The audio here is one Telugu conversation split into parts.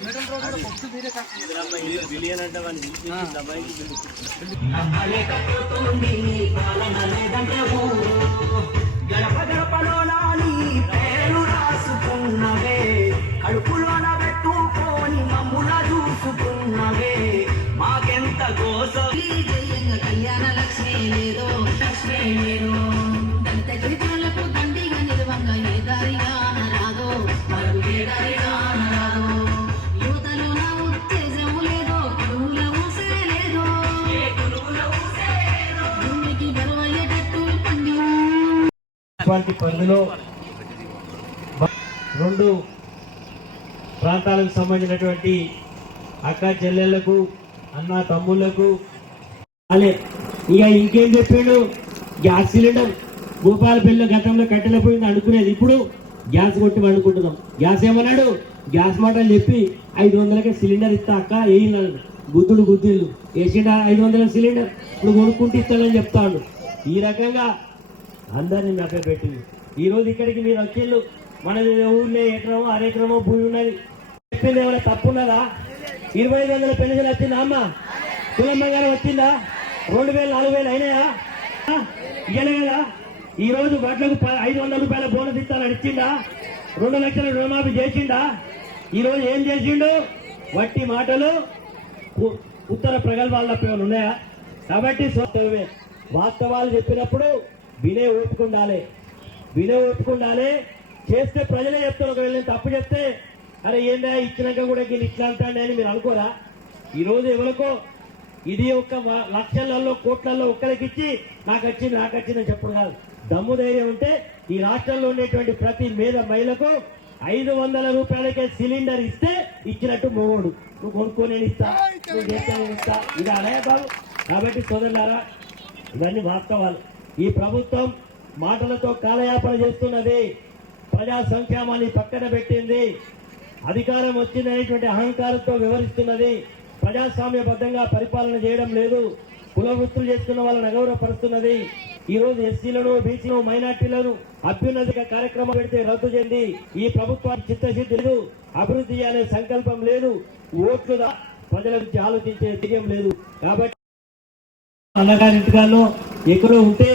గడప గడపలో నాని పేరు రాసుకున్నవే, కడుపులోన పెట్టుకొని మమ్ముల చూసుకున్నవే, మాకెంత కోసం కళ్యాణ లక్ష్మి లేదో లక్ష్మి లేదో దంత గిరిజనులకు దండిగా నిలవంగా ఏ దారిగా రాదో మరొక ఏ దారిగా రాదో, యువతలో నా ఉత్తేజం లేదో కురువుల ఊసే లేదో భూమికి బరువయ్యేటట్టు పందులో రెండు ప్రాంతాలకు సంబంధించినటువంటి అక్క చెల్లెళ్లకు అన్న తమ్ముళ్లకు అలే ఇక ఇంకేం చెప్పాడు, గ్యాస్ సిలిండర్ భూపాలపల్లిలో గతంలో కట్టెల పోయింది అనుకునేది, ఇప్పుడు గ్యాస్ కొట్టి అనుకుంటున్నాం. గ్యాస్ ఏమన్నాడు, గ్యాస్ మాటలు చెప్పి 500కే సిలిండర్ ఇస్తా అక్క వేయినాడు, గుద్దుడు గుద్దిళ్ళు వేసిండ 500 సిలిండర్ ఇప్పుడు కొనుక్కుంటూ ఇస్తానని చెప్తాడు. ఈ రకంగా అందరినీ మెప్ప పెట్టింది. ఈరోజు ఇక్కడికి మీరు వచ్చిళ్ళు, మన ఊళ్ళో ఎకరమో అరెకరమో భూమి ఉన్నది, చెప్పింది ఏమైనా తప్పున్నదా? 2500 పెన్షన్ వచ్చిందా అమ్మ? కులమ్మ గారు వచ్చిందా? 2000 4000 అయినాయా? ఇయ్యలే కదా. ఈ రోజు బట్లకు 500 రూపాయల బోనస్ ఇస్తానని ఇచ్చిండా? 2 లక్షల రుణమాఫీ చేసిండా? ఈ రోజు ఏం చేసిండు? వట్టి మాటలు, ఉత్తర ప్రగల్భాలు తప్పేమైనా ఉన్నాయా? కాబట్టి వాస్తవాలు చెప్పినప్పుడు వినే ఓపుకుండాలి, చేస్తే ప్రజలే చెప్తారు. ఒకవేళ నేను తప్పు చెప్తే అరే ఏందా ఇచ్చినాక కూడా వీళ్ళు ఇట్లా అంటాండి అని మీరు అనుకోరా? ఈరోజు ఎవరికో ఇది ఒక లక్షలలో కోట్లలో ఒక్కరికి ఇచ్చి నాకు వచ్చిందని చెప్పడం కాదు. దమ్ము ధైర్యం ఉంటే ఈ రాష్ట్రంలో ఉండేటువంటి ప్రతి మహిళకు 500 రూపాయలకే సిలిండర్ ఇస్తే ఇచ్చినట్టు మోగోడు. నువ్వు కొనుక్కొని నేను ఇస్తా, నువ్వు చేస్తా నేను ఇస్తా, ఇది అనే బాబు. కాబట్టి సోదరులారా, ఇవన్నీ వాస్తవాలు. ఈ ప్రభుత్వం మాటలతో కాలయాపన చేస్తున్నది, ప్రజా సంక్షేమాన్ని పక్కన పెట్టింది, అధికారం వచ్చిందనేటువంటి అహంకారంతో వ్యవహరిస్తున్నది, ప్రజాస్వామ్యబద్ధంగా పరిపాలన చేయడం లేదు, కుల వృత్తులు చేస్తున్న వాళ్ళని అగౌరవపరుస్తున్నది. ఈ రోజు ఎస్సీలను, బీసీలను, మైనార్టీలను అభ్యున్నతి కార్యక్రమం పెడితే రద్దు చేయండి. ఈ ప్రభుత్వానికి చిత్తశుద్ధి లేదు, అభివృద్ధి అనే సంకల్పం లేదు, ఓట్లుగా ప్రజల గురించి ఆలోచించే ధైర్యం లేదు. కాబట్టి అన్నగారి ఇంటికాల్లో ఎక్కడో ఉంటే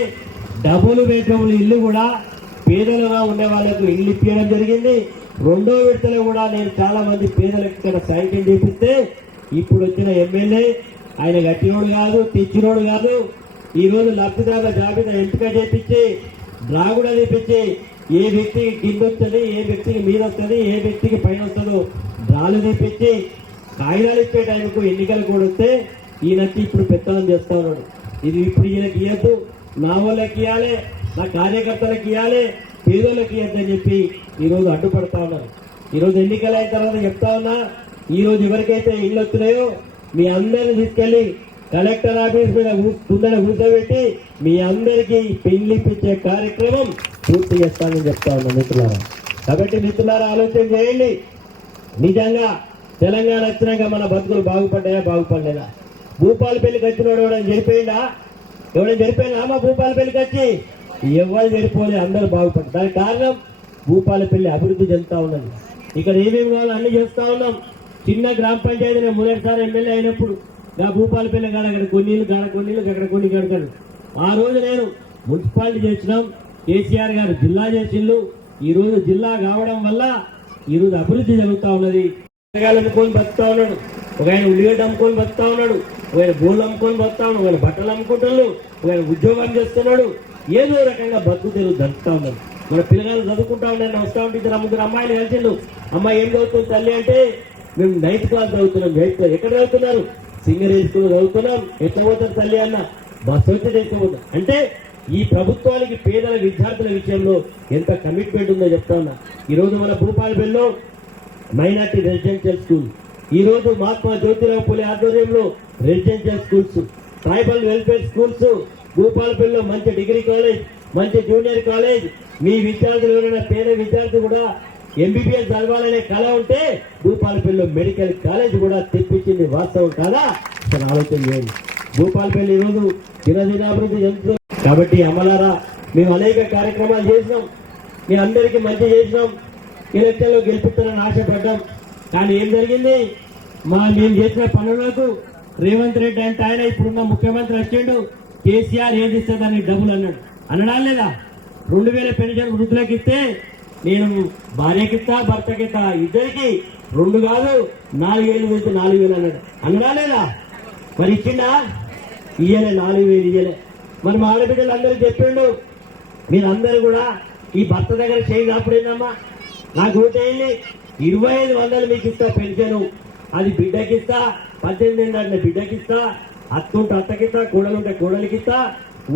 డబుల్ బెడ్రూమ్ల ఇల్లు కూడా పేదలుగా ఉండే వాళ్ళకు ఇల్లు ఇప్పించడం జరిగింది. 2వ విడతలో కూడా నేను చాలా మంది పేదలకు ఇక్కడ శాంక్షన్ చేపిస్తే ఇప్పుడు వచ్చిన ఎమ్మెల్యే ఆయన గట్టినోడు కాదు, తెచ్చినోడు కాదు. ఈ రోజు లబ్ధిదారుల జాబితా ఎంపిక చేపించి డ్రా కూడా చేపించి ఏ వ్యక్తికి కింద వస్తుంది, ఏ వ్యక్తికి మీద వస్తుంది, ఏ వ్యక్తికి పైన వస్తుందో డ్రాలు తీపించి కాగితాలు ఇచ్చే టైంకు ఎన్నికలు కూడా వస్తే ఈయనకి ఇప్పుడు పెత్తనం చేస్తా ఉన్నాడు. ఇది ఇప్పుడు ఈయనకి ఇవ్వద్దు, నా వాళ్ళకి ఇవ్వాలి, నా కార్యకర్తలకు ఇవ్వాలి, పేదోళ్ళకి ఇవ్వద్దని చెప్పి ఈరోజు అడ్డుపడతా ఉన్నారు. ఈరోజు ఎన్నికలు అయిన తర్వాత చెప్తా ఉన్నా, ఈరోజు ఎవరికైతే ఇళ్ళు వస్తున్నాయో మీ అందరిని తీసుకెళ్లి కలెక్టర్ ఆఫీస్ మీద కుందర కూర్చోబెట్టి మీ అందరికీ పెళ్లి ఇప్పించే కార్యక్రమం పూర్తి చేస్తానని చెప్తా ఉన్నా మిత్రులారా. కాబట్టి మిత్రులారా ఆలోచన చేయండి, నిజంగా తెలంగాణ వచ్చినాక మన బతుకులు బాగుపడ్డాయా బాగుపడలేదా? భూపాలపల్లికి వచ్చినోడు ఎవరైనా జరిపోయిందా? అమ్మ భూపాలపల్లికి వచ్చి ఎవరు జరిపోలే, అందరూ బాగుపడ్డారు. దానికి కారణం భూపాలపల్లి అభివృద్ధి చెందుతా ఉన్నది. ఇక్కడ ఏమేమి కావాలో అన్ని చేస్తా ఉన్నాం. చిన్న గ్రామ పంచాయతీ నేను మొదటిసారి ఎమ్మెల్యే అయినప్పుడు నా భూపాలపల్లి కాడ అక్కడ కొన్నిళ్ళు అక్కడ కొన్ని కడతాడు. ఆ రోజు నేను మున్సిపాలిటీ చేసినాం, కేసీఆర్ గారు జిల్లా చేసిండు. ఈ రోజు జిల్లా కావడం వల్ల ఈ రోజు అభివృద్ధి జరుగుతా ఉన్నది. అమ్ముకొని బతుకుతా ఉన్నాడు, ఒక ఆయన ఉల్లిగడ్డ అమ్ముకొని బతుకుతా ఉన్నాడు, ఒక ఆయన బోళ్ళు అమ్ముకొని బతుకుతా ఉన్నాడు, ఒక ఆయన బట్టలు అమ్ముకుంటున్నాడు, ఒక ఆయన ఉద్యోగం చేస్తున్నాడు. ఏదో రకంగా బతుకు తెరుగు దక్కుతా ఉన్నాడు. మన పిల్లగాళ్ళు చదువుకుంటా ఉండే వస్తా ఉంటే 2 అమ్మాయిలు కలిసిండు. అమ్మాయి ఏం చదువుతుంది తల్లి అంటే మేము 9th క్లాస్ చదువుతున్నాం. 8th క్లాస్ ఎక్కడ చదువుతున్నారు? సింగరేణి స్కూల్ చదువుతున్నాం. ఎట్లా పోతారు తల్లి అన్న? బస్సు వచ్చి తెచ్చుకోపోతాం. అంటే ఈ ప్రభుత్వానికి పేదల విద్యార్థుల విషయంలో ఎంత కమిట్మెంట్ ఉందో చెప్తా ఉన్నా. ఈరోజు మన భూపాలపల్లిలో మైనార్టీ రెసిడెన్షియల్ స్కూల్, ఈ రోజు మహాత్మా జ్యోతిరావు పూలే ఆధ్వర్యంలో residential schools, tribal welfare schools, భూపాలపల్లిలో మంచి డిగ్రీ కాలేజ్, మంచి జూనియర్ కాలేజ్. మీ విద్యార్థులు ఎవరైనా పేద విద్యార్థి కూడా ఎంబీబీఎస్ చదవాలనే కళ ఉంటే భూపాలపల్లిలో మెడికల్ కాలేజ్ కూడా తెప్పించింది వాస్తవం కాదా? అసలు ఆలోచన చేయండి. భూపాలపల్లి ఈరోజు దినదినాభివృద్ధి చెందుతుంది. కాబట్టి అమలారా, మేము అనేక కార్యక్రమాలు చేసినాం, మీ అందరికీ మంచి చేసినాం, ఎలక్షన్లో గెలిపిస్తానని ఆశపడ్డాం. కానీ ఏం జరిగింది? మేము చేసిన పనులకు రేవంత్ రెడ్డి అంటే ఆయన ఇప్పుడున్న ముఖ్యమంత్రి వచ్చిండు, కేసీఆర్ ఏది ఇస్తే దానికి డబ్బులు అన్నాడు. అనడా లేదా? 2000 పెన్షన్ వృద్ధులకు ఇస్తే నేను భార్యకిస్తా భర్తకిస్తా ఇద్దరికి 2 కాదు 4000 వెళ్తే 4000 అన్నాడు. అనడా లేదా? మరి ఇచ్చిండా? ఇయ్యలే, 4000 ఇయ్యలే. మరి మా ఆడబిడ్డలు అందరూ చెప్పిండు, మీరందరూ కూడా ఈ భర్త దగ్గర చేయి అప్పుడేందమ్మా నాకు ఓటేయండి, 2500 మీకు ఇస్తా పెన్షన్, అది బిడ్డకిస్తా, 18 ఏళ్ళ బిడ్డకిస్తా, అత్తుంటే అత్తకిస్తా, కోడలుంటే కోడలికిస్తా,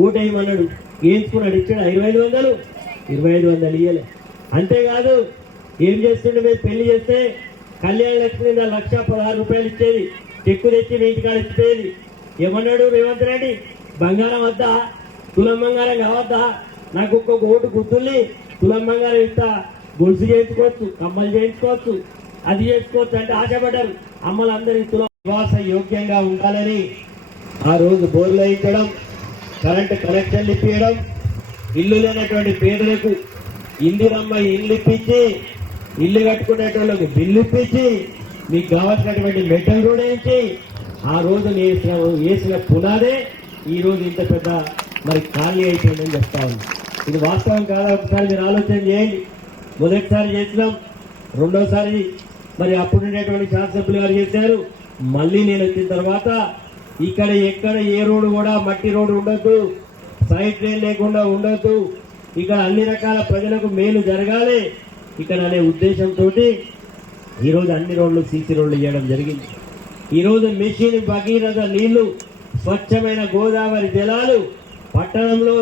ఓటేయమన్నాడు. వేయించుకున్నాడు, ఇచ్చాడు 2500, 2500 ఇయ్యలే. అంతేకాదు ఏం చేస్తుండే, మేము పెళ్లి చేస్తే కళ్యాణ లక్ష్మి 1,16,000 రూపాయలు ఇచ్చేది, చెక్కు తెచ్చి మీ ఇంటికాడ ఇచ్చేది. ఏమన్నాడు రేవంత్ రెడ్డి? బంగారం వద్దా, తులం బంగారం కావద్దా, నాకు ఒక్కొక్క ఓటు గుర్తుల్ని తులం బంగారం ఇస్తా, గొలుసు చేయించుకోవచ్చు, కమ్మలు చేయించుకోవచ్చు, అది చేసుకోవచ్చు అంటే ఆశపడ్డారు. అమ్మలందరికీ తులం నివాస యోగ్యంగా ఉండాలని ఆ రోజు బోర్లు వేయించడం, కరెంటు కనెక్షన్లు ఇప్పించడం, ఇల్లు లేనటువంటి పేదలకు ఇందిరమ్మ ఇల్లు ఇప్పించి, ఇల్లు కట్టుకునేటోళ్ళకు బిల్లు ఇప్పించి, మీకు కావాల్సినటువంటి మెటల్ రోడ్ వేయించి ఆ రోజు వేసిన పునాదే ఈ రోజు ఇంత పెద్ద మరి ఖాళీ అయిపోయిందని చెప్తా ఉంది. ఇది వాస్తవం కాదా? ఒకసారి మీరు ఆలోచన చేయండి. మొదటిసారి చేసినాం, రెండోసారి మరి అప్పుడున్నటువంటి శాసనసభ్యులు గారు చేశారు. మళ్ళీ నేను వచ్చిన తర్వాత ఇక్కడ ఎక్కడ ఏ రోడ్డు కూడా మట్టి రోడ్డు ఉండొద్దు, సైడ్ ట్రైన్ లేకుండా ఉండొద్దు, ఇక్కడ అన్ని రకాల ప్రజలకు మేలు జరగాలి ఇక్కడ అనే ఉద్దేశంతో ఈరోజు అన్ని రోడ్లు సీసీ రోడ్లు ఇవ్వడం జరిగింది. ఈరోజు మిషన్ భగీరథ నీళ్లు, స్వచ్ఛమైన గోదావరి జలాలు పట్టణంలో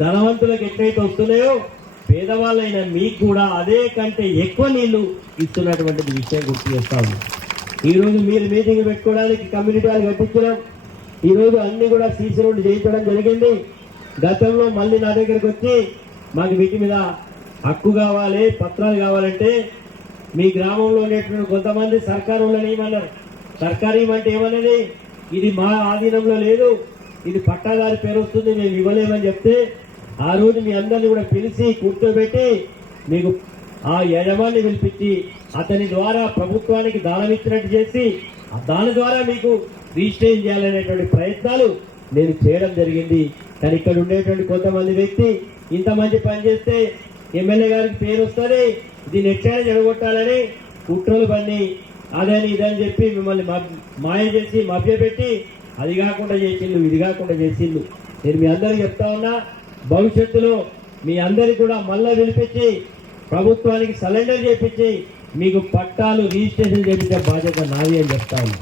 ధనవంతులకు ఎట్లయితే వస్తున్నాయో పేదవాళ్ళైన మీకు కూడా అదే కంటే ఎక్కువ నీళ్లు ఇస్తున్నటువంటి విషయం గుర్తు చేస్తా ఉంది. ఈరోజు మీరు మీటింగ్ పెట్టుకోవడానికి కమ్యూనిటీ హాల్ కట్టించడం, ఈరోజు అన్ని కూడా సీసీ రోడ్లు చేయించడం జరిగింది. గతంలో మళ్ళీ నా దగ్గరకు వచ్చి మాకు వీటి మీద హక్కు కావాలి, పత్రాలు కావాలంటే మీ గ్రామంలో ఉండేటువంటి కొంతమంది సర్కారు వాళ్ళని ఏమన్నారు. సర్కారు ఏమంటే ఏమన్నది, ఇది మా ఆధీనంలో లేదు, ఇది పట్టాదారి పేరు వస్తుంది, మేము ఇవ్వలేమని చెప్తే ఆ రోజు మీ అందరినీ కూడా పిలిచి కూర్చోబెట్టి మీకు ఆ యజమాన్ని పిలిపించి అతని ద్వారా ప్రభుత్వానికి దానం ఇచ్చినట్టు చేసి దాని ద్వారా మీకు రిజిస్ట్రేషన్ చేయాలనేటువంటి ప్రయత్నాలు నేను చేయడం జరిగింది. కానీ ఇక్కడ ఉండేటువంటి కొంతమంది వ్యక్తి ఇంత మంచి పని చేస్తే ఎమ్మెల్యే గారికి పేరు వస్తుంది, దీన్ని ఎట్లయినా జడగొట్టాలని కుట్రలు పన్ని అదని ఇదని చెప్పి మిమ్మల్ని మాయ చేసి మభ్యపెట్టి అది కాకుండా చేసిండు, ఇది కాకుండా చేసిండు. నేను మీ అందరికీ చెప్తా ఉన్నా, భవిష్యత్తులో మీ అందరికి కూడా మళ్ళా పిలిపించి ప్రభుత్వానికి సరెండర్ చేపించి మీకు పట్టాలు రిజిస్ట్రేషన్ చేపించే బాధ్యత నాది అని చెప్తా ఉన్నా.